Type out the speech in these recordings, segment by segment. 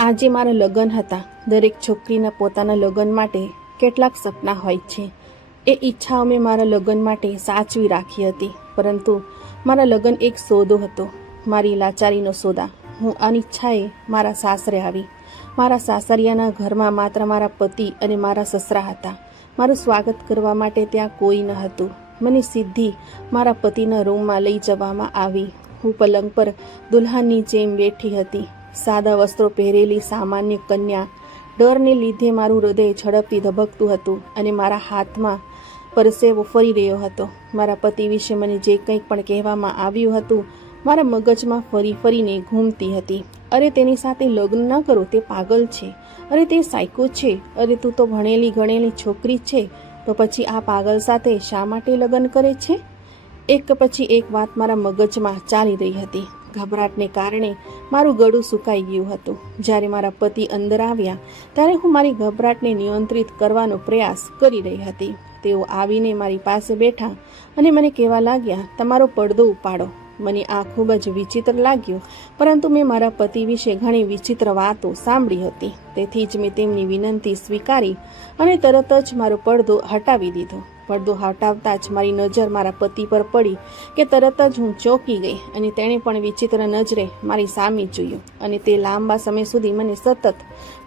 આજે મારા લગ્ન હતા। દરેક છોકરીના પોતાના લગ્ન માટે કેટલાક સપના હોય છે। એ ઈચ્છાઓ મેં મારા લગ્ન માટે સાચવી રાખી હતી, પરંતુ મારા લગ્ન એક સોદો હતો, મારી લાચારીનો સોદા। હું અનિચ્છાએ મારા સાસરે આવી। મારા સાસરિયાના ઘરમાં માત્ર મારા પતિ અને મારા સસરા હતા। મારું સ્વાગત કરવા માટે ત્યાં કોઈ ન હતું। મને સીધી મારા પતિના રૂમમાં લઈ જવામાં આવી। હું પલંગ પર દુલ્હનની જેમ બેઠી હતી, સાદા વસ્ત્રો પહેરેલી સામાન્ય કન્યા। ડરને લીધે મારું હૃદય ઝડપથી ધબકતું હતું અને મારા હાથમાં પરસેવો ફરી રહ્યો હતો। મારા પતિ વિશે મને જે કંઈ પણ કહેવામાં આવ્યું હતું, મારા મગજમાં ફરી ફરીને ઘૂમતી હતી। અરે તેની સાથે લગ્ન ન કરો, તે પાગલ છે। અરે તે સાયકો છે। અરે તું તો ભણેલી ગણેલી છોકરી છે, તો પછી આ પાગલ સાથે શા માટે લગ્ન કરે છે? એક પછી એક વાત મારા મગજમાં ચાલી રહી હતી। ગભરાટને કારણે મારું ગળું સુકાઈ ગયું હતું। જ્યારે મારા પતિ અંદર આવ્યા ત્યારે હું મારી ગભરાટને નિયંત્રિત કરવાનો પ્રયાસ કરી રહી હતી। તેઓ આવીને મારી પાસે બેઠા અને મને કહેવા લાગ્યા, તમારો પડદો ઉપાડો। મને આ ખૂબ જ વિચિત્ર લાગ્યું, પરંતુ મેં મારા પતિ વિશે ઘણી વિચિત્ર વાતો સાંભળી હતી, તેથી જ મેં તેમની વિનંતી સ્વીકારી અને તરત જ મારો પડદો હટાવી દીધો। પડદો હટાવતા જ મારી નજર મારા પતિ પર પડી કે તરત જ હું ચોંકી ગઈ અને તેણે પણ વિચિત્ર નજરે મારી સામે જોયું અને તે લાંબા સમય સુધી મને સતત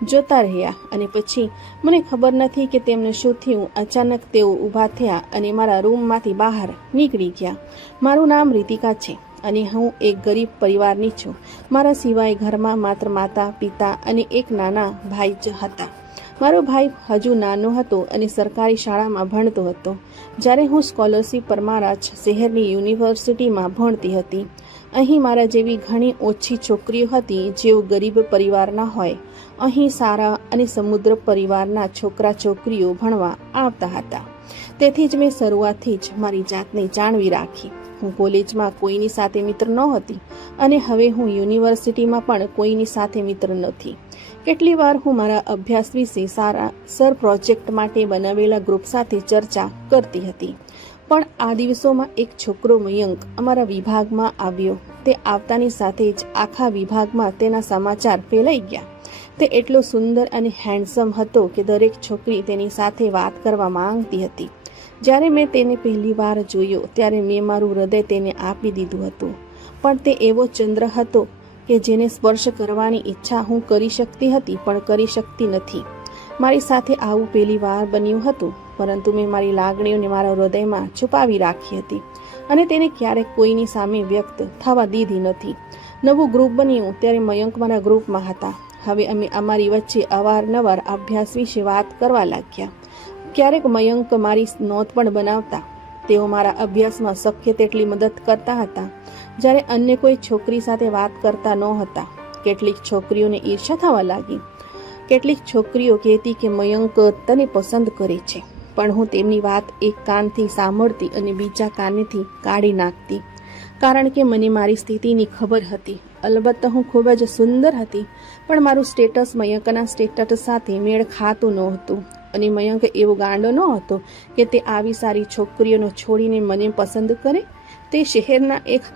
જોતા રહ્યા અને પછી મને ખબર નથી કે તેમને શું થયું, અચાનક તેઓ ઊભા થયા અને મારા રૂમમાંથી બહાર નીકળી ગયા। મારું નામ રીતિકા છે અને હું એક ગરીબ પરિવારની છું। મારા સિવાય ઘરમાં માત્ર માતા, પિતા અને એક નાના ભાઈ જ હતા। મારો ભાઈ હજુ નાનો હતો અને સરકારી શાળામાં ભણતો હતો, જ્યારે હું સ્કોલરશિપ પર મારા જ શહેરની યુનિવર્સિટીમાં ભણતી હતી। અહીં મારા જેવી ઘણી ઓછી છોકરીઓ હતી જેઓ ગરીબ પરિવારના હોય। અહીં સારા અને સમૃદ્ધ પરિવારના છોકરા છોકરીઓ ભણવા આવતા હતા, તેથી જ મેં શરૂઆતથી જ મારી જાતને જાણવી રાખી। હું કોલેજમાં કોઈની સાથે મિત્ર નહોતી અને હવે હું યુનિવર્સિટીમાં પણ કોઈની સાથે મિત્ર નથી। કેટલી વાર હું મારા અભ્યાસ વિશે સારા સર પ્રોજેક્ટ માટે બનાવેલા ગ્રુપ સાથે ચર્ચા કરતી હતી, પણ આ દિવસોમાં એક છોકરો મયંક અમારા વિભાગમાં આવ્યો। તે આવતાની સાથે જ આખા વિભાગમાં તેના સમાચાર ફેલાઈ ગયા। તે એટલો સુંદર અને હેન્ડસમ હતો કે દરેક છોકરી તેની સાથે વાત કરવા માંગતી હતી। જ્યારે મેં તેને પહેલી વાર જોયો ત્યારે મેં મારું હૃદય તેને આપી દીધું હતું, પણ તે એવો ચંદ્ર હતો કે જેને સ્પર્શ કરવાની ઈચ્છા હું કરી શકતી હતી પણ કરી શકતી નથી। મારી સાથે આવું પહેલી વાર બન્યું હતું, પરંતુ મેં મારી લાગણીઓને મારા હૃદયમાં છુપાવી રાખી હતી અને તેને ક્યારેક કોઈની સામે વ્યક્ત થવા દીધી નથી। નવું ગ્રુપ બન્યું ત્યારે મયંક મારા ગ્રુપમાં હતા। હવે અમે અમારી વચ્ચે અવારનવાર અભ્યાસ વિશે વાત કરવા લાગ્યા। ક્યારેક મયંક મારી નોંધ પણ બનાવતા। તેઓ મારા અભ્યાસમાં શક્ય તેટલી મદદ કરતા હતા, જ્યારે અન્ય કોઈ છોકરી સાથે વાત કરતા નહોતા। કેટલીક છોકરીઓને ઈર્ષ્યા થવા લાગી। કેટલીક છોકરીઓ કહેતી કે મયંક તને પસંદ કરે છે, પણ હું તેમની વાત એક કાનથી સાંભળતી અને બીજા કાનેથી કાઢી નાખતી, કારણ કે મને મારી સ્થિતિની ખબર હતી। અલબત્ત હું ખૂબ જ સુંદર હતી, પણ મારું સ્ટેટસ મયંકના સ્ટેટસ સાથે મેળ ખાતું નહોતું અને મયંક એવો ગાંડો ન હતો કે તે આવી સારી છોકરીઓને છોડીને મને પસંદ કરે। તે શહેરના એક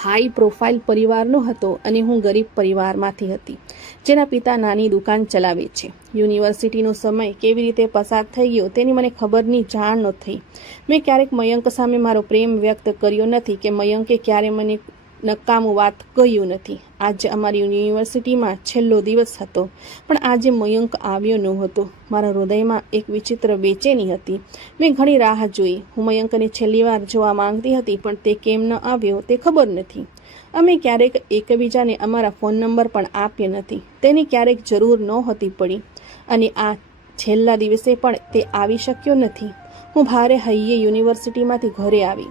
હાઈ પ્રોફાઇલ પરિવારનો હતો અને હું ગરીબ પરિવારમાંથી હતી, જેના પિતા નાની દુકાન ચલાવે છે। યુનિવર્સિટીનો સમય કેવી રીતે પસાર થઈ ગયો તેની મને ખબરની જાણ ન થઈ। મેં ક્યારેક મયંક સામે મારો પ્રેમ વ્યક્ત કર્યો નથી કે મયંકે ક્યારે મને નકામું વાત કહ્યું નથી। આજે અમારી યુનિવર્સિટીમાં છેલ્લો દિવસ હતો, પણ આજે મયંક આવ્યો નહોતો। મારા હૃદયમાં એક વિચિત્ર બેચેની હતી। મેં ઘણી રાહ જોઈ। હું મયંકને છેલ્લી વાર જોવા માંગતી હતી, પણ તે કેમ ન આવ્યો તે ખબર નથી। અમે ક્યારેક એકબીજાને અમારા ફોન નંબર પણ આપ્યા નથી। તેની ક્યારેક જરૂર નહોતી પડી અને આ છેલ્લા દિવસે પણ તે આવી શક્યો નથી। હું ભારે હૈયે યુનિવર્સિટીમાંથી ઘરે આવી।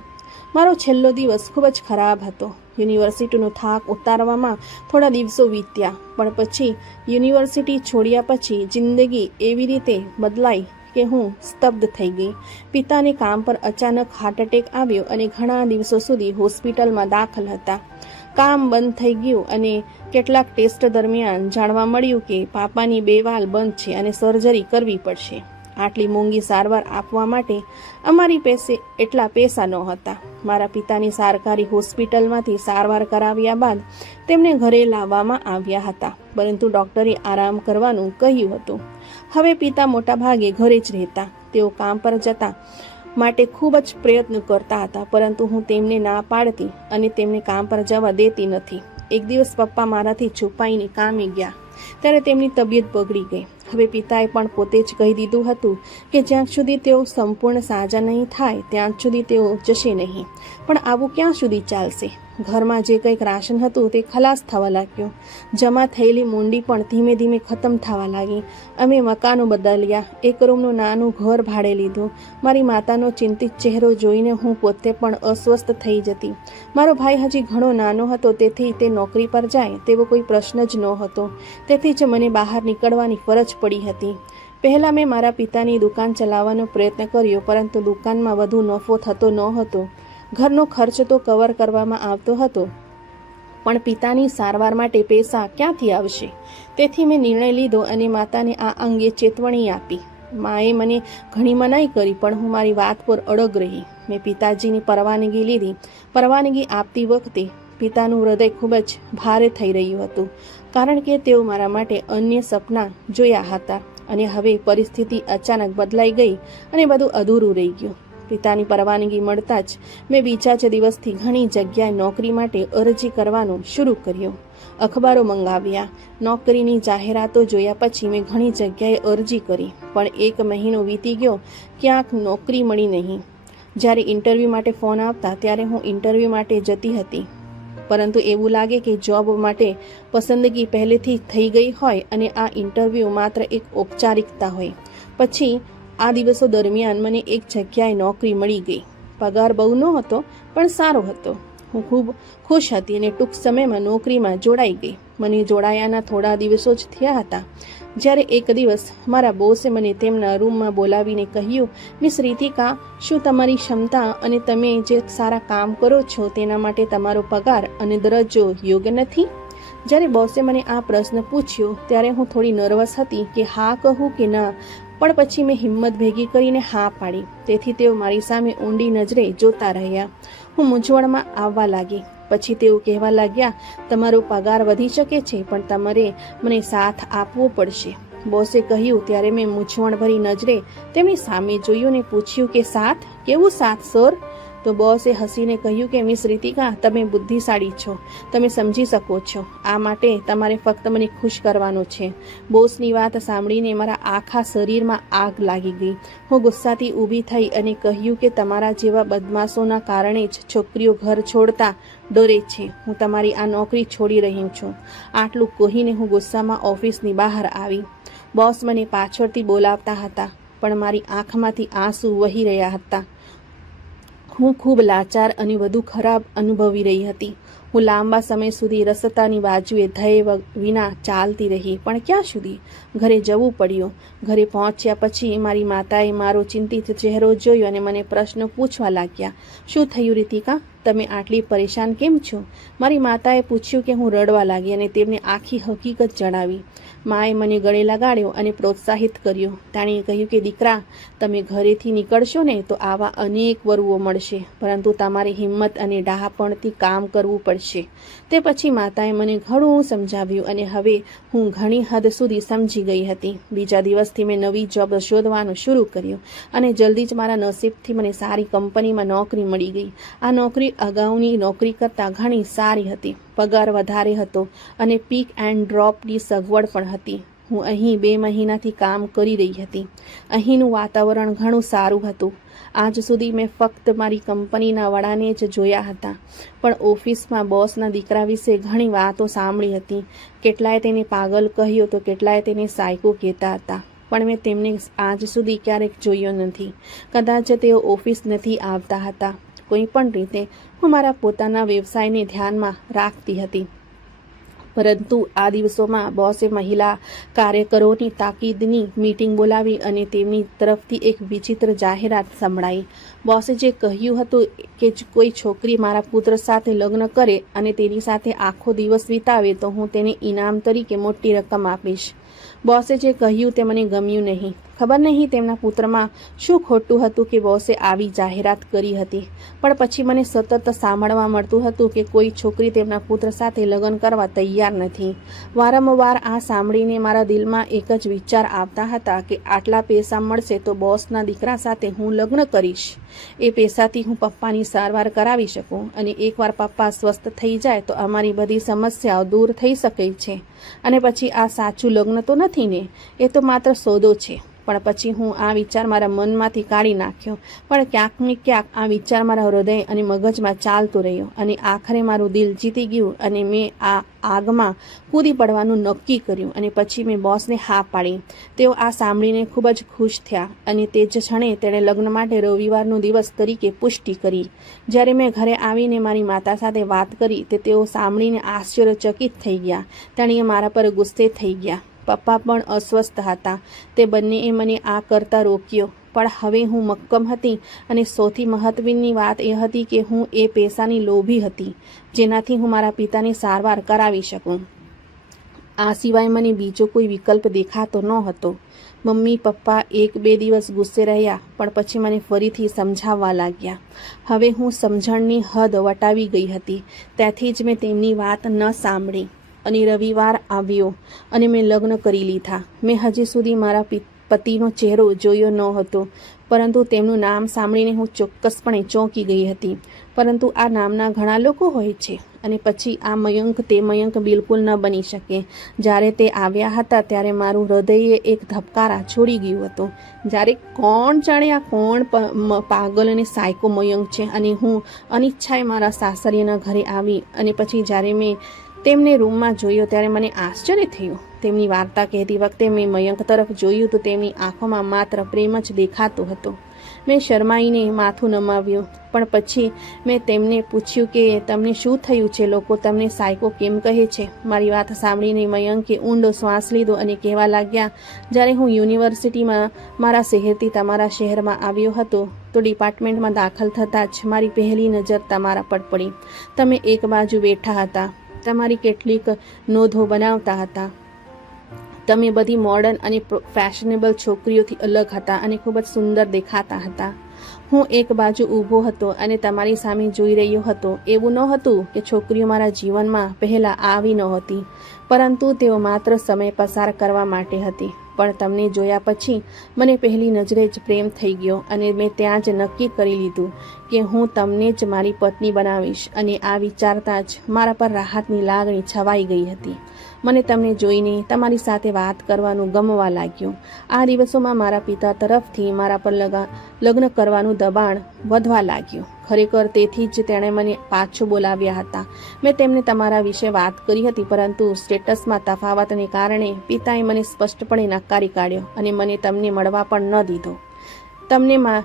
મારો છેલ્લો દિવસ ખૂબ જ ખરાબ હતો। યુનિવર્સિટીનો થાક ઉતારવામાં થોડા દિવસો વીત્યા, પણ પછી યુનિવર્સિટી છોડ્યા પછી જિંદગી એવી રીતે બદલાઈ કે હું સ્તબ્ધ થઈ ગઈ। પિતાને કામ પર અચાનક હાર્ટ એટેક આવ્યો અને ઘણા દિવસો સુધી હોસ્પિટલમાં દાખલ હતા। કામ બંધ થઈ ગયું અને કેટલાક ટેસ્ટ દરમિયાન જાણવા મળ્યું કે પાપાની બે વાલ બંધ છે અને સર્જરી કરવી પડશે। આટલી મોંઘી સારવાર આપવા માટે અમારી પાસે એટલા પૈસા નહોતા. મારા પિતાની સરકારી હોસ્પિટલમાંથી સારવાર કરાવ્યા બાદ તેમને ઘરે લાવવામાં આવ્યા હતા, પરંતુ ડૉક્ટરે આરામ કરવાનું કહ્યું હતું. હવે પિતા મોટાભાગે ઘરે જ રહેતા. તેઓ કામ પર જતા માટે ખૂબ જ પ્રયત્ન કરતા હતા, પરંતુ હું તેમને ના પાડતી અને તેમને કામ પર જવા દેતી નથી. એક દિવસ પપ્પા મારાથી છુપાઈને કામે ગયા ત્યારે તેમની તબિયત બગડી ગઈ. હવે પિતાએ પણ પોતે જ કહી દીધું હતું કે જ્યાં સુધી તેઓ સંપૂર્ણ સાજા નહીં થાય ત્યાં સુધી તેઓ જશે નહીં. પણ આવું ક્યાં સુધી ચાલશે? ઘરમાં જે કંઈક રાશન હતું તે ખલાસ થવા લાગ્યું. જમા થયેલી મૂંડી પણ ધીમે ધીમે ખતમ થવા લાગી. અમે મકાનો બદલ્યા, એક રૂમનું નાનું ઘર ભાડે લીધું. મારી માતાનો ચિંતિત ચહેરો જોઈને હું પોતે પણ અસ્વસ્થ થઈ જતી. મારો ભાઈ હજી ઘણો નાનો હતો, તેથી તે નોકરી પર જાય તેવો કોઈ પ્રશ્ન જ નહોતો. તેથી જ મને બહાર નીકળવાની ફરજ પડી હતી. પહેલાં મેં મારા પિતાની દુકાન ચલાવવાનો પ્રયત્ન કર્યો, પરંતુ દુકાનમાં વધુ નફો થતો નહોતો. ઘરનો ખર્ચ તો કવર કરવામાં આવતો હતો, પણ પિતાની સારવાર માટે પૈસા ક્યાંથી આવશે? તેથી મેં નિર્ણય લીધો અને માતાને આ અંગે ચેતવણી આપી. માએ મને ઘણી મનાઈ કરી, પણ હું મારી વાત પર અડગ રહી. મેં પિતાજીની પરવાનગી લીધી. પરવાનગી આપતી વખતે પિતાનું હૃદય ખૂબ જ ભારે થઈ રહ્યું હતું, કારણ કે તેઓ મારા માટે અન્ય સપના જોયા હતા અને હવે પરિસ્થિતિ અચાનક બદલાઈ ગઈ અને બધું અધૂરું રહી ગયું. પિતાની પરવાનગી મળતા જ મેં બીજા જ દિવસથી ઘણી જગ્યાએ નોકરી માટે અરજી કરવાનું શરૂ કર્યું. અખબારો મંગાવ્યા. નોકરીની જાહેરાતો જોયા પછી મેં ઘણી જગ્યાએ અરજી કરી, પણ 1 મહિનો વીતી ગયો, ક્યાંક નોકરી મળી નહીં. જ્યારે ઇન્ટરવ્યૂ માટે ફોન આવતા ત્યારે હું ઇન્ટરવ્યૂ માટે જતી હતી, પરંતુ એવું લાગે કે જોબ માટે પસંદગી પહેલેથી થઈ ગઈ હોય અને આ ઇન્ટરવ્યૂ માત્ર એક ઔપચારિકતા હોય. પછી આ દિવસો દરમિયાન મને એક જગ્યાએ નોકરી મળી ગઈ. પગાર બહુ નહોતો, પણ સારો હતો. હું ખૂબ ખુશ હતી અને ટૂંક સમયમાં નોકરીમાં જોડાઈ ગઈ. મને જોડાયાના થોડા દિવસો જ થયા હતા જ્યારે એક દિવસ મારા બોસે મને તેમના રૂમમાં બોલાવીને કહ્યું, મિસ રીતિકા, શું તમારી ક્ષમતા અને તમે જે સારા કામ કરો છો તેના માટે તમારો પગાર અને દરજ્જો યોગ્ય નથી? જ્યારે બોસે મને આ પ્રશ્ન પૂછ્યો ત્યારે હું થોડી નર્વસ હતી કે હા કહું કે ના, પણ પછી મેં હિંમત ભેગી કરીને હા પાડી. તેથી તેઓ મારી સામે ઊંડી નજરે જોતા રહ્યા. હું મૂંઝવણમાં આવવા લાગી. પછી તેઓ કહેવા લાગ્યા, તમારો પગાર વધી શકે છે, પણ તમારે મને સાથ આપવો પડશે. બોસે કહ્યું ત્યારે મેં મૂંઝવણભરી નજરે તેમની સામે જોયું અને પૂછ્યું કે સાથ? કેવું સાથ સર? તો બોસે હસીને કહ્યું કે મિસ રીતિકા, તમે બુદ્ધિશાળી છો, તમે સમજી શકો છો. આ માટે તમારે ફક્ત મને ખુશ કરવાનો છે. બોસની વાત સાંભળીને મારા આખા શરીરમાં આગ લાગી ગઈ. હું ગુસ્સાથી ઊભી થઈ અને કહ્યું કે તમારા જેવા બદમાશોના કારણે જ છોકરીઓ ઘર છોડતા ડરે છે. હું તમારી આ નોકરી છોડી રહી છું. આટલું કહીને હું ગુસ્સામાં ઓફિસની બહાર આવી. બોસ મને પાછળથી બોલાવતા હતા, પણ મારી આંખમાંથી આંસુ વહી રહ્યા હતા. હું ખૂબ લાચાર અને વધુ ખરાબ અનુભવી રહી હતી. હું લાંબા સમય સુધી રસ્તાની બાજુએ ધ્યેય વિના ચાલતી રહી, પણ ક્યાં સુધી? ઘરે જવું પડ્યું. ઘરે પહોંચ્યા પછી મારી માતાએ મારો ચિંતિત ચહેરો જોયો અને મને પ્રશ્ન પૂછવા લાગ્યા, શું થયું રીતિકા? તમે આટલી પરેશાન કેમ છો? મારી માતાએ પૂછ્યું કે હું રડવા લાગી અને તેમને આખી હકીકત જણાવી. માએ મને ગળે લગાડ્યો અને પ્રોત્સાહિત કર્યો. તેણે કહ્યું કે દીકરા, તમે ઘરેથી નીકળશો ને તો આવા અનેક વરુઓ મળશે, પરંતુ તમારે હિંમત અને ડહાપણથી કામ કરવું પડશે. તે પછી માતાએ મને ઘણું સમજાવ્યું અને હવે હું ઘણી હદ સુધી સમજી ગઈ હતી. બીજા દિવસથી મેં નવી જોબ શોધવાનું શરૂ કર્યું અને જલ્દી જ મારા નસીબથી મને સારી કંપનીમાં નોકરી મળી ગઈ. આ નોકરી અગાઉની નોકરી કરતાં ઘણી સારી હતી. પગાર વધારે હતો અને પીક એન્ડ ડ્રોપની સગવડ પણ હતી. હું અહીં 2 મહિનાથી કામ કરી રહી હતી. અહીંનું વાતાવરણ ઘણું સારું હતું. આજ સુધી મેં ફક્ત મારી કંપનીના વડાને જ જોયા હતા, પણ ઓફિસમાં બોસના દીકરા વિશે ઘણી વાતો સાંભળી હતી. કેટલાય તેને પાગલ કહ્યો તો કેટલાય તેને સાયકો કહેતા હતા, પણ મેં તેમને આજ સુધી ક્યારેક જોયો નથી. કદાચ તેઓ ઓફિસ નથી આવતા હતા. કોઈ પણ રીતે હું મારા પોતાના વ્યવસાયને ધ્યાનમાં રાખતી હતી. પરંતુ આ દિવસોમાં બોસે મહિલા કાર્યકરોની તાકીદની મીટિંગ બોલાવી અને તેમની તરફથી એક વિચિત્ર જાહેરાત સંભળાઈ. બોસે જે કહ્યું હતું કે કોઈ છોકરી મારા પુત્ર સાથે લગ્ન કરે અને તેની સાથે આખો દિવસ વિતાવે તો હું તેને ઇનામ તરીકે મોટી રકમ આપીશ. બોસે જે કહ્યું તે મને ગમ્યું નહીં. ખબર નહીં તેમના પુત્રમાં શું ખોટું હતું કે બોસે આવી જાહેરાત કરી હતી, પણ પછી મને સતત સાંભળવા મળતું હતું કે કોઈ છોકરી તેમના પુત્ર સાથે લગ્ન કરવા તૈયાર નથી. વારંવાર આ સાંભળીને મારા દિલમાં એક જ વિચાર આવતા હતા કે આટલા પૈસા મળશે તો બોસના દીકરા સાથે હું લગ્ન કરીશ. એ પૈસાથી હું પપ્પાની સારવાર કરાવી શકું, અને એકવાર પપ્પા સ્વસ્થ થઈ જાય તો અમારી બધી સમસ્યાઓ દૂર થઈ શકે છે. અને પછી આ સાચું લગ્ન તો નથી ને, એ તો માત્ર સોદો છે. પણ પછી હું આ વિચાર મારા મનમાંથી કાઢી નાખ્યો, પણ ક્યાંક ને ક્યાંક આ વિચાર મારા હૃદય અને મગજમાં ચાલતો રહ્યો, અને આખરે મારું દિલ જીતી ગયું અને મેં આ આગમાં કૂદી પડવાનું નક્કી કર્યું. અને પછી મેં બોસને હા પાડી. તેઓ આ સાંભળીને ખૂબ જ ખુશ થયા, અને તે જ ક્ષણે તેણે લગ્ન માટે રવિવારનો દિવસ તરીકે પુષ્ટિ કરી. જ્યારે મેં ઘરે આવીને મારી માતા સાથે વાત કરી તે તેઓ સાંભળીને આશ્ચર્યચકિત થઈ ગયા. તેણીએ મારા પર ગુસ્સે થઈ ગયા. પપ્પા પણ અસ્વસ્થ હતા. તે બંનેએ મને આ કરતા રોક્યો, પણ હવે હું મક્કમ હતી, અને સૌથી મહત્વની વાત એ હતી કે હું એ પૈસાની લોભી હતી જેનાથી હું મારા પિતાની સારવાર કરાવી શકું. આ સિવાય મને બીજો કોઈ વિકલ્પ દેખાતો ન હતો. મમ્મી પપ્પા 1-2 દિવસ ગુસ્સે રહ્યા, પણ પછી મને ફરીથી સમજાવવા લાગ્યા. હવે હું સમજણની હદ વટાવી ગઈ હતી, ત્યાંથી જ મેં તેમની વાત ન સાંભળી. અને રવિવાર આવ્યો અને મેં લગ્ન કરી લીધા. મેં હજી સુધી મારા પતિનો ચહેરો જોયો ન હતો, પરંતુ તેમનું નામ સાંભળીને હું ચોક્કસપણે ચોંકી ગઈ હતી. પરંતુ આ નામના ઘણા લોકો હોય છે, અને પછી આ મયંક તે મયંક બિલકુલ ન બની શકે. જ્યારે તે આવ્યા હતા ત્યારે મારું હૃદયે એક ધબકારા છોડી ગયું હતું. જ્યારે કોણ જાણે આ કોણ પાગલ અને સાયકો મયંક છે. અને હું અનિચ્છાએ મારા સાસરિયાના ઘરે આવી, અને પછી જ્યારે મેં તેમને રૂમમાં જોયો ત્યારે મને આશ્ચર્ય થયું. તેમની વાર્તા કહેતી વખતે મેં મયંક તરફ જોયું તો તેમની આંખોમાં માત્ર પ્રેમ જ દેખાતો હતો. મેં શરમાઈને માથું નમાવ્યું, પણ પછી મેં તેમને પૂછ્યું કે તમને શું થયું છે? લોકો તમને સાયકો કેમ કહે છે? મારી વાત સાંભળીને મયંકે ઊંડો શ્વાસ લીધો અને કહેવા લાગ્યા, જ્યારે હું યુનિવર્સિટીમાં મારા શહેરથી તમારા શહેરમાં આવ્યો હતો તો ડિપાર્ટમેન્ટમાં દાખલ થતાં જ મારી પહેલી નજર તમારા પર પડી. તમે એક બાજુ બેઠા હતા, તમારી કેટલીક નોંધો બનાવતા હતા. તમે બધી મોડર્ન અને ફેશનેબલ છોકરીઓથી અલગ હતા અને ખૂબ જ સુંદર દેખાતા હતા. હું એક બાજુ ઊભો હતો અને તમારી સામે જોઈ રહ્યો હતો. એવું ન હતું કે છોકરીઓ મારા જીવનમાં પહેલાં આવી નહોતી, પરંતુ તેઓ માત્ર સમય પસાર કરવા માટે હતી. પણ તમને જોયા પછી મને પહેલી નજરે જ પ્રેમ થઈ ગયો, અને મેં ત્યાં જ નક્કી કરી લીધું કે હું તમને જ મારી પત્ની બનાવીશ. અને આ વિચારતા જ મારા પર રાહતની લાગણી છવાઈ ગઈ હતી. મને તમને જોઈને તમારી સાથે વાત કરવાનું ગમવા લાગ્યું. આ દિવસોમાં મારા પિતા તરફથી મારા પર લગ્ન કરવાનું દબાણ વધવા લાગ્યું. ખરેખર તેથી જ તેણે મને પાછું બોલાવ્યા હતા. મેં તેમને તમારા વિશે વાત કરી હતી, પરંતુ સ્ટેટસમાં તફાવતને કારણે પિતાએ મને સ્પષ્ટપણે નકારી કાઢ્યો અને મને તમને મળવા પણ ન દીધો. તમને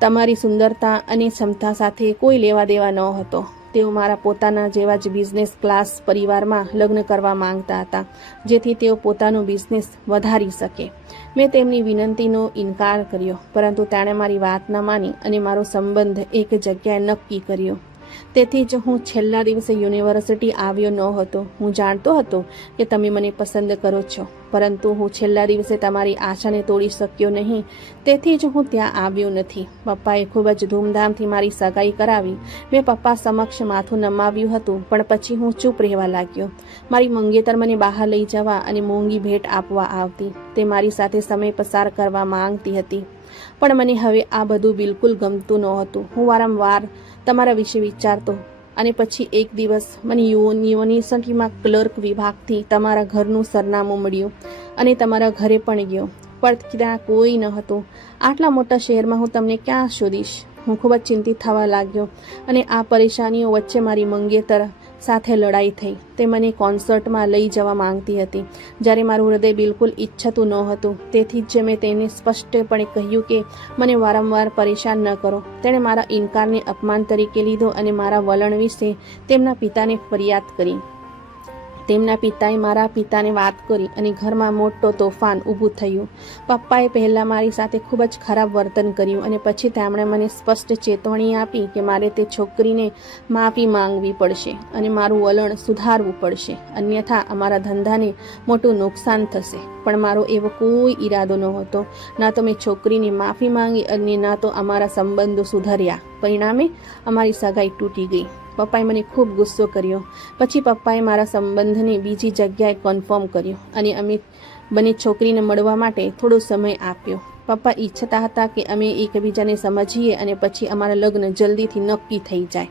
તમારી સુંદરતા અને ક્ષમતા સાથે કોઈ લેવા દેવા ન હતો. તેઓ મારા પોતાના જેવા જ બિઝનેસ ક્લાસ પરિવારમાં લગ્ન કરવા માંગતા હતા, જેથી તેઓ પોતાનું બિઝનેસ વધારી શકે. મેં તેમની વિનંતીનો ઇનકાર કર્યો, પરંતુ તેણે મારી વાત ન માની અને મારો સંબંધ એક જગ્યાએ નક્કી કર્યો. તેથી જ હું છેલ્લા દિવસે યુનિવર્સિટી આવ્યો ન હતો. હું જાણતો હતો કે તમે મને પસંદ કરો છો, પરંતુ હું છેલ્લા દિવસે તમારી આશાને તોડી શક્યો નહીં. તેથી જ હું ત્યાં આવ્યો નથી. પપ્પાએ ખૂબ જ ધૂમધામથી મારી સગાઈ કરાવી. મેં પપ્પા સમક્ષ માથું નમાવ્યું હતું, પણ પછી હું ચૂપ રહેવા લાગ્યો. મારી મંગેતર મને બહાર લઈ જવા અને મોંઘી ભેટ આપવા આવતી. તે મારી સાથે સમય પસાર કરવા માંગતી હતી, પણ મને હવે આ બધું બિલકુલ ગમતું નહોતું. હું વારંવાર તમારા વિશે વિચારતો, અને પછી એક દિવસ મને યુનિવર્સિટીમાં ક્લર્ક વિભાગથી તમારા ઘરનું સરનામું મળ્યું, અને તમારા ઘરે પણ ગયો, પણ ત્યાં કોઈ ન હતું. આટલા મોટા શહેરમાં હું તમને ક્યાં શોધીશ? હું ખૂબ જ ચિંતિત થવા લાગ્યો, અને આ પરેશાનીઓ વચ્ચે મારી મંગેતર સાથે લડાઈ થઈ. તે મને કોન્સર્ટમાં લઈ જવા માંગતી હતી, જ્યારે મારું હૃદય બિલકુલ ઈચ્છતું ન હતું. તેથી જ મેં તેને સ્પષ્ટપણે કહ્યું કે મને વારંવાર પરેશાન ન કરો. તેણે મારા ઇનકારને અપમાન તરીકે લીધો અને મારા વલણ વિશે તેમના પિતાને ફરિયાદ કરી. તેમના પિતાએ મારા પિતાને વાત કરી અને ઘરમાં મોટો તોફાન ઊભું થયું. પપ્પાએ પહેલાં મારી સાથે ખૂબ જ ખરાબ વર્તન કર્યું અને પછી તેમણે મને સ્પષ્ટ ચેતવણી આપી કે મારે તે છોકરીને માફી માંગવી પડશે અને મારું વલણ સુધારવું પડશે, અન્યથા અમારા ધંધાને મોટું નુકસાન થશે. પણ મારો એવો કોઈ ઈરાદો નહોતો. ના તો મેં છોકરીની માફી માંગી અને ના તો અમારા સંબંધો સુધર્યા. પરિણામે અમારી સગાઈ તૂટી ગઈ. પપ્પાએ મને ખૂબ ગુસ્સો કર્યો. પછી પપ્પાએ મારા સંબંધને બીજી જગ્યાએ કન્ફર્મ કર્યો અને અમે બંને છોકરીને મળવા માટે થોડો સમય આપ્યો. પપ્પા ઈચ્છતા હતા કે અમે એકબીજાને સમજીએ અને પછી અમારા લગ્ન જલ્દીથી નક્કી થઈ જાય.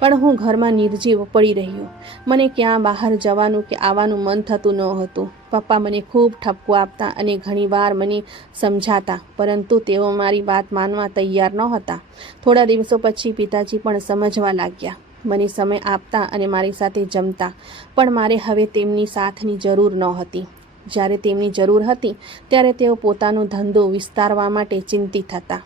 પણ હું ઘરમાં નિર્જીવ પડી રહ્યો. મને ક્યાં બહાર જવાનું કે આવવાનું મન થતું ન હતું. પપ્પા મને ખૂબ ઠપકો આપતા અને ઘણીવાર મને સમજાતા, પરંતુ તેઓ મારી વાત માનવા તૈયાર ન હતા. થોડા દિવસો પછી પિતાજી પણ સમજવા લાગ્યા. મને સમય આપતા અને મારી સાથે જમતા, પણ મારે હવે તેમની સાથની જરૂર ન હતી. જ્યારે તેમની જરૂર હતી ત્યારે તેઓ પોતાનો ધંધો વિસ્તારવા માટે ચિંતિત હતા.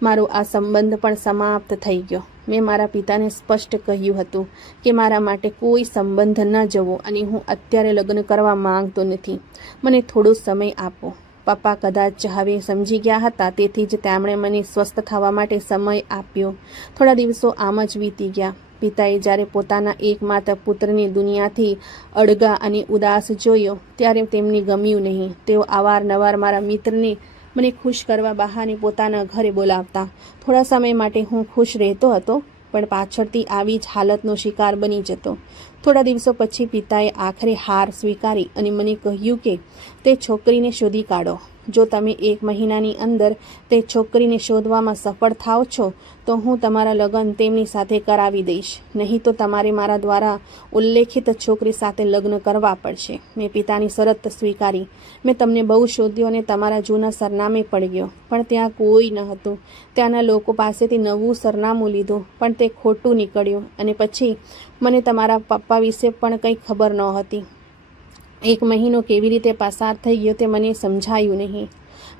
મારો આ સંબંધ પણ સમાપ્ત થઈ ગયો. મેં મારા પિતાને સ્પષ્ટ કહ્યું હતું કે મારા માટે કોઈ સંબંધ ન જવો અને હું અત્યારે લગ્ન કરવા માંગતો નથી. મને થોડો સમય આપો. પપ્પા કદાચ હવે સમજી ગયા હતા, તેથી જ તેમણે મને સ્વસ્થ થવા માટે સમય આપ્યો. થોડા દિવસો આમ જ વીતી ગયા. પિતાએ જ્યારે પોતાના એકમાત્ર પુત્રની દુનિયાથી અળગા અને ઉદાસ જોયો ત્યારે તેમને ગમ્યું નહીં. તેઓ અવારનવાર મારા મિત્રને મને ખુશ કરવા બહાને પોતાના ઘરે બોલાવતા. થોડા સમય માટે હું ખુશ રહેતો હતો, પણ પાછળથી આવી જ હાલતનો શિકાર બની જતો. થોડા દિવસો પછી પિતાએ આખરે હાર સ્વીકારી અને મને કહ્યું કે તે છોકરીને શોધી કાઢો. જો તમે 1 મહિનાની અંદર તે છોકરીને શોધવામાં સફળ થાવ છો તો હું તમારા લગ્ન તેમની સાથે કરાવી દઈશ, નહીં તો તમારે મારા દ્વારા ઉલ્લેખિત છોકરી સાથે લગ્ન કરવા પડશે. મેં પિતાની શરત સ્વીકારી. મેં તમને બહુ શોધ્યો અને તમારા જૂના સરનામે પડી ગયો, પણ ત્યાં કોઈ ન હતું. ત્યાંના લોકો પાસેથી નવું સરનામું લીધું, પણ તે ખોટું નીકળ્યું અને પછી મને તમારા પપ્પા વિશે પણ કંઈ ખબર ન હતી. 1 મહિનો કેવી રીતે પસાર થઈ ગયો તે મને સમજાયું નહીં.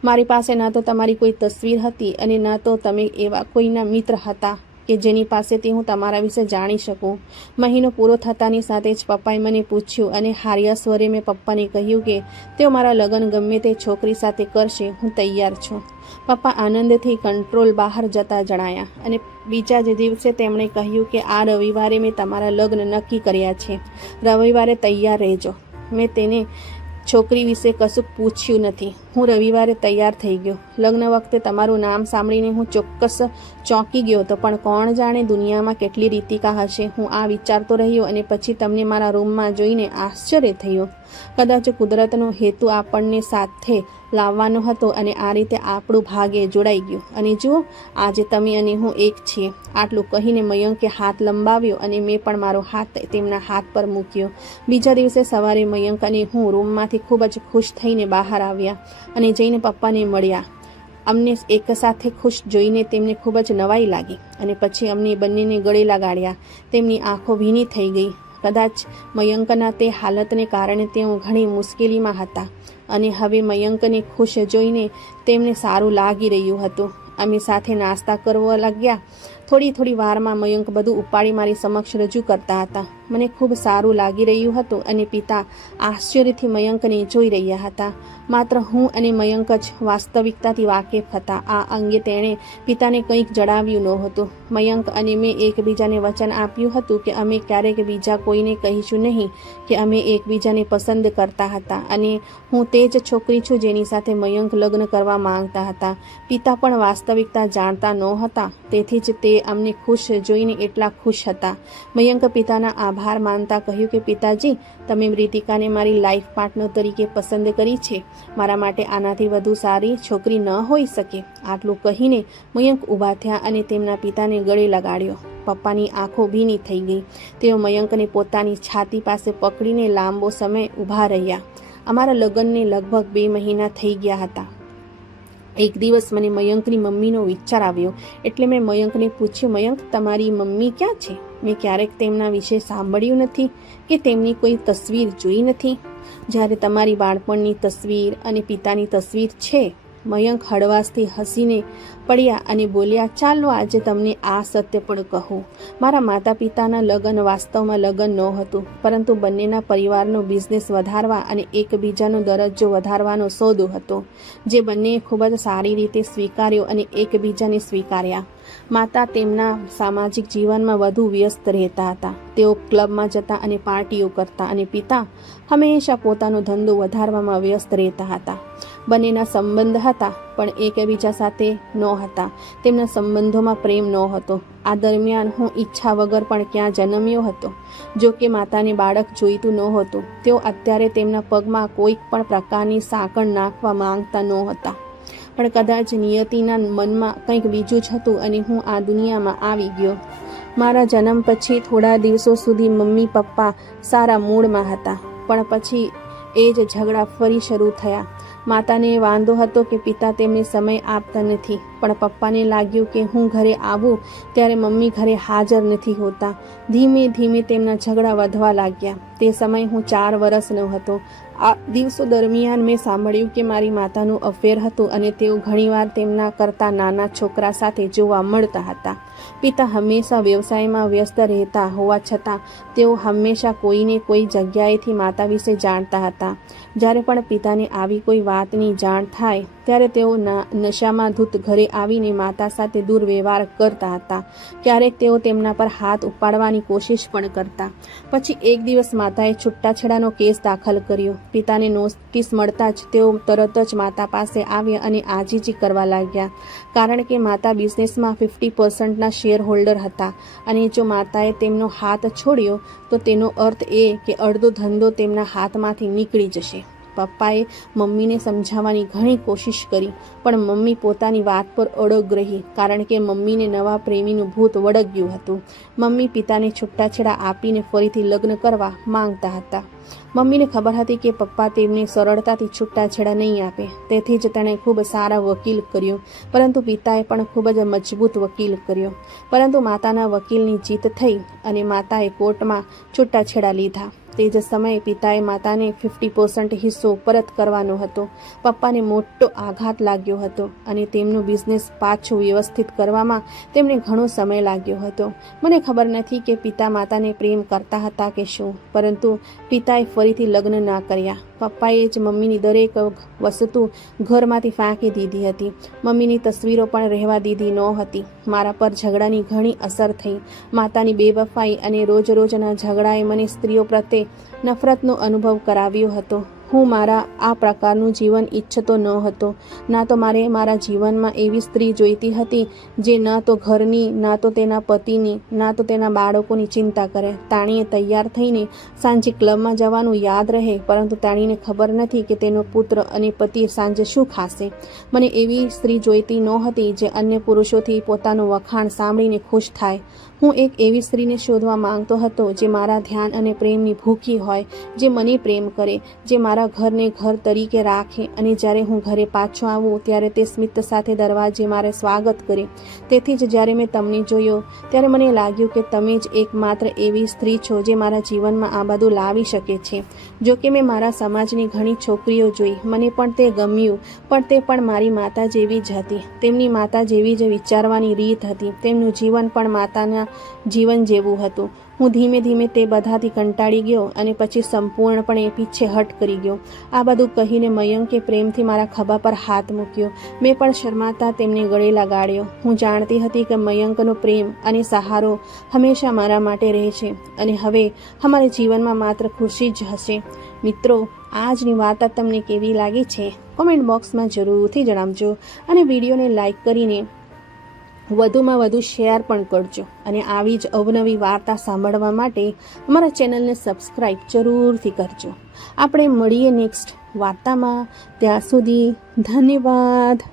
મારી પાસે ના તો તમારી કોઈ તસવીર હતી અને ના તો તમે એવા કોઈના મિત્ર હતા કે જેની પાસેથી હું તમારા વિશે જાણી શકું. મહિનો પૂરો થતાની સાથે જ પપ્પાએ મને પૂછ્યું અને હાર્યા સ્વરે મેં પપ્પાને કહ્યું કે તેઓ મારા લગ્ન ગમે તે છોકરી સાથે કરશે, હું તૈયાર છું. પપ્પા આનંદથી કંટ્રોલ બહાર જતા જણાયા અને બીજા જ દિવસે તેમણે કહ્યું કે આ રવિવારે મેં તમારા લગ્ન નક્કી કર્યા છે. રવિવારે તૈયાર રહેજો. મેં તેને છોકરી વિશે કશું પૂછ્યું નથી. હું રવિવારે તૈયાર થઈ ગયો. લગ્ન વખતે તમારું નામ સાંભળીને હું ચોક્કસ ચોંકી ગયો હતો, પણ કોણ જાણે દુનિયામાં કેટલી રીતિકા હશે. હું આ વિચારતો રહ્યો અને પછી તમને મારા રૂમમાં જોઈને આશ્ચર્ય થયું. કદાચ કુદરતનો હેતુ આપણને સાથે લાવવાનો હતો અને આ રીતે આપણું ભાગ્ય જોડાઈ ગયું. અને જુઓ, આજે તમે અને હું એક છીએ. આટલું કહીને મયંકે હાથ લંબાવ્યો અને મેં પણ મારો હાથ તેમના હાથ પર મૂક્યો. બીજા દિવસે સવારે મયંક અને હું રૂમમાંથી ખૂબ જ ખુશ થઈને બહાર આવ્યા અને જઈને પપ્પાને મળ્યા. અમને એક સાથે ખુશ જોઈને તેમને ખૂબ જ નવાઈ લાગી અને પછી અમને બંનેને ગળે લગાડ્યા. તેમની આંખો ભીની થઈ ગઈ. કદાચ મયંકના તે હાલતને કારણે તેઓ ઘણી મુશ્કેલીમાં હતા અને હવે મયંકને ખુશ જોઈને તેમને સારું લાગી રહ્યું હતું. અમે સાથે નાસ્તા કરવા લાગ્યા. થોડી વારમાં મયંક બધું ઉપાડી મારી સમક્ષ રજૂ કરતા હતા. મને ખૂબ સારું લાગી રહ્યું હતું અને પિતા આશ્ચર્યથી મયંકને જોઈ રહ્યા હતા. માત્ર હું અને મયંક જ વાસ્તવિકતાથી વાકેફ હતા. આ અંગે તેણે પિતાને કંઈક જણાવ્યું નહોતું. મયંક અને મેં એકબીજાને વચન આપ્યું હતું કે અમે ક્યારેક બીજા કોઈને કહીશું નહીં કે અમે એકબીજાને પસંદ કરતા હતા અને હું તે જ છોકરી છું જેની સાથે મયંક લગ્ન કરવા માંગતા હતા. પિતા પણ વાસ્તવિકતા જાણતા નહોતા, તેથી જ તે અમને ખુશ જોઈને એટલા ખુશ હતા. મયંક પિતાના આભાર માનતા કહ્યું કે પિતાજી, તમે રીતિકાને મારી લાઈફ પાર્ટનર તરીકે પસંદ કરી છે. મારા માટે આનાથી વધુ સારી છોકરી ન હોઈ શકે. આટલું કહીને મયંક ઊભા થયા અને તેમના પિતાને ગળે લગાડ્યો. પપ્પાની આંખો ભીની થઈ ગઈ. તેઓ મયંકને પોતાની છાતી પાસે પકડીને લાંબો સમય ઊભા રહ્યા. અમારા લગ્નને લગભગ 2 મહિના થઈ ગયા હતા. એક દિવસ મને મયંકની મમ્મીનો વિચાર આવ્યો, એટલે મેં મયંકને પૂછ્યું, મયંક, તમારી મમ્મી ક્યાં છે? મેં ક્યારેક તેમના વિશે સાંભળ્યું નથી કે તેમની કોઈ તસવીર જોઈ નથી. જ્યારે તમારી બાળપણની તસવીર અને પિતાની તસવીર છે. મયંક હળવાશથી હસીને પડ્યા અને બોલ્યા, ચાલો આજે તમને આ સત્ય પણ કહું. મારા માતા પિતાના લગ્ન વાસ્તવમાં લગ્ન નહોતું, પરંતુ બંનેના પરિવારનો બિઝનેસ વધારવા અને એકબીજાનો દરજ્જો વધારવાનો સોદો હતો, જે બંનેએ ખૂબ જ સારી રીતે સ્વીકાર્યો અને એકબીજાને સ્વીકાર્યા. માતા તેમના સામાજિક જીવનમાં વધુ વ્યસ્ત રહેતા હતા. તેઓ ક્લબમાં જતા અને પાર્ટીઓ કરતા, અને પિતા હંમેશા પોતાનો ધંધો વધારવામાં વ્યસ્ત રહેતા હતા. બંનેના સંબંધ હતા, પણ એકબીજા સાથે નહોતા. તેમના સંબંધોમાં પ્રેમ નહોતો. આ દરમિયાન હું ઈચ્છા વગર પણ ક્યાં જન્મ્યો હતો. જો કે માતાને બાળક જોઈતું નહોતું. તેઓ અત્યારે તેમના પગમાં કોઈક પણ પ્રકારની સાંકળ નાખવા માંગતા નહોતા, પણ કદાચ નિયતિના મનમાં કંઈક બીજું જ હતું અને હું આ દુનિયામાં આવી ગયો. મારા જન્મ પછી થોડા દિવસો સુધી મમ્મી પપ્પા સારા મૂડમાં હતા, પણ પછી એ જ ઝઘડા ફરી શરૂ થયા. માતાને વાંધો હતો કે પિતા તેમને સમય આપતા નથી, પણ પપ્પાને લાગ્યું કે હું ઘરે આવું ત્યારે મમ્મી ઘરે હાજર નથી હોતા. ધીમે ધીમે તેમના ઝઘડા વધવા લાગ્યા. તે સમયે હું 4 વર્ષનો હતો. આ દિવસો દરમિયાન મેં સાંભળ્યું કે મારી માતાનું અફેર હતું અને તેઓ ઘણીવાર તેમના કરતાં નાના છોકરા સાથે જોવા મળતા હતા. પિતા હંમેશા વ્યવસાયમાં વ્યસ્ત રહેતા હોવા છતાં તેઓ હંમેશા કોઈને કોઈ જગ્યાએથી માતા વિશે જાણતા હતા. જ્યારે પણ પિતાને આવી કોઈ વાતની જાણ થાય ત્યારે તેઓ નશામાં ધૂત ઘરે આવીને માતા સાથે દુર્વ્યવહાર કરતા હતા. ક્યારેક તેઓ તેમના પર હાથ ઉપાડવાની કોશિશ પણ કરતા. પછી એક દિવસ માતાએ છૂટાછેડાનો કેસ દાખલ કર્યો. પિતાને નોટિસ મળતા જ તેઓ તરત જ માતા પાસે આવ્યા અને આજીજી કરવા લાગ્યા, કારણ કે માતા બિઝનેસમાં 50%ના શેર હોલ્ડર હતા, અને જો માતાએ તેમનો હાથ છોડ્યો તો તેનો અર્થ એ કે અડધો ધંધો તેમના હાથમાંથી નીકળી જશે. પપ્પાએ મમ્મીને સમજાવવાની ઘણી કોશિશ કરી, પણ મમ્મી પોતાની વાત પર અડગ રહી, કારણ કે મમ્મીને નવા પ્રેમીનું ભૂત વળગ્યું હતું. મમ્મી પિતાને છૂટાછેડા આપીને ફરીથી લગ્ન કરવા માંગતા હતા. મમ્મીને ખબર હતી કે પપ્પા તેમને સરળતાથી છૂટાછેડા નહીં આપે, તેથી જ તેણે ખૂબ સારા વકીલ કર્યો, પરંતુ પિતાએ પણ ખૂબ જ મજબૂત વકીલ કર્યો. પરંતુ માતાના વકીલની જીત થઈ અને માતાએ કોર્ટમાં છૂટાછેડા લીધા. તે જ સમયે પિતાએ માતાને 50% હિસ્સો પરત કરવાનો હતો. પપ્પાને મોટો આઘાત લાગ્યો હતો અને તેમનું બિઝનેસ પાછું વ્યવસ્થિત કરવામાં તેમને ઘણો સમય લાગ્યો હતો. મને ખબર નથી કે પિતા માતાને પ્રેમ કરતા હતા કે શું, પરંતુ પિતાએ ફરીથી લગ્ન ના કર્યા. પપ્પાએ જ મમ્મીની દરેક વસ્તુ ઘરમાંથી ફાંકી દીધી હતી. મમ્મીની તસવીરો પણ રહેવા દીધી નહોતી. મારા પર ઝઘડાની ઘણી અસર થઈ. માતાની બેવફાઈ અને રોજ રોજના ઝઘડાએ મને સ્ત્રીઓ પ્રત્યે નફરતનો અનુભવ કરાવ્યો હતો. હું મારા આ પ્રકારનું જીવન ઈચ્છતો ન હતો. ના તો મારે મારા જીવનમાં એવી સ્ત્રી જોઈતી હતી જે ન તો ઘરની, ના તો તેના પતિની, ના તો તેના બાળકોની ચિંતા કરે. તાણીએ તૈયાર થઈને સાંજે ક્લબમાં જવાનું યાદ રહે, પરંતુ તાણીને ખબર નથી કે તેનો પુત્ર અને પતિ સાંજે શું ખાશે. મને એવી સ્ત્રી જોઈતી નહોતી જે અન્ય પુરુષોથી પોતાનું વખાણ સાંભળીને ખુશ થાય. હું એક એવી સ્ત્રીને શોધવા માંગતો હતો જે મારા ધ્યાન અને પ્રેમની ભૂખી હોય, જે મને પ્રેમ કરે, જે મારા ઘરને ઘર તરીકે રાખે, અને જ્યારે હું ઘરે પાછો આવું ત્યારે તે સ્મિત સાથે દરવાજે મારે સ્વાગત કરે. તેથી જ જ્યારે મેં તમને જોયો ત્યારે મને લાગ્યું કે તમે જ એકમાત્ર એવી સ્ત્રી છો જે મારા જીવનમાં આ બધું લાવી શકે છે. જો કે મેં મારા સમાજની ઘણી છોકરીઓ જોઈ, મને પણ તે ગમ્યું, પણ તે પણ મારી માતા જેવી જ હતી. તેમની માતા જેવી જ વિચારવાની રીત હતી. તેમનું જીવન પણ માતાના જીવન જેવું હતું. હું ધીમે ધીમે તે બધાથી કંટાળી ગયો અને પછી સંપૂર્ણપણે પીછેહટ કરી ગયો. આ બધું કહીને મયંકે પ્રેમથી મારા ખભા પર હાથ મૂક્યો. મેં પણ શરમાતા તેમને ગળે લગાડ્યો. હું જાણતી હતી કે મયંકનો પ્રેમ અને સહારો હંમેશા મારા માટે રહે છે, અને હવે અમારા જીવનમાં માત્ર ખુશી જ હશે. મિત્રો, આજની વાર્તા તમને કેવી લાગી છે કોમેન્ટ બોક્સમાં જરૂરથી જણાવજો, અને વિડીયોને લાઈક કરીને વધુમાં વધુ શેર પણ કરજો, અને આવી જ અવનવી વાર્તા સાંભળવા માટે અમારા ચેનલને સબસ્ક્રાઈબ જરૂરથી કરજો. આપણે મળીએ નેક્સ્ટ વાર્તામાં. ત્યાં સુધી ધન્યવાદ.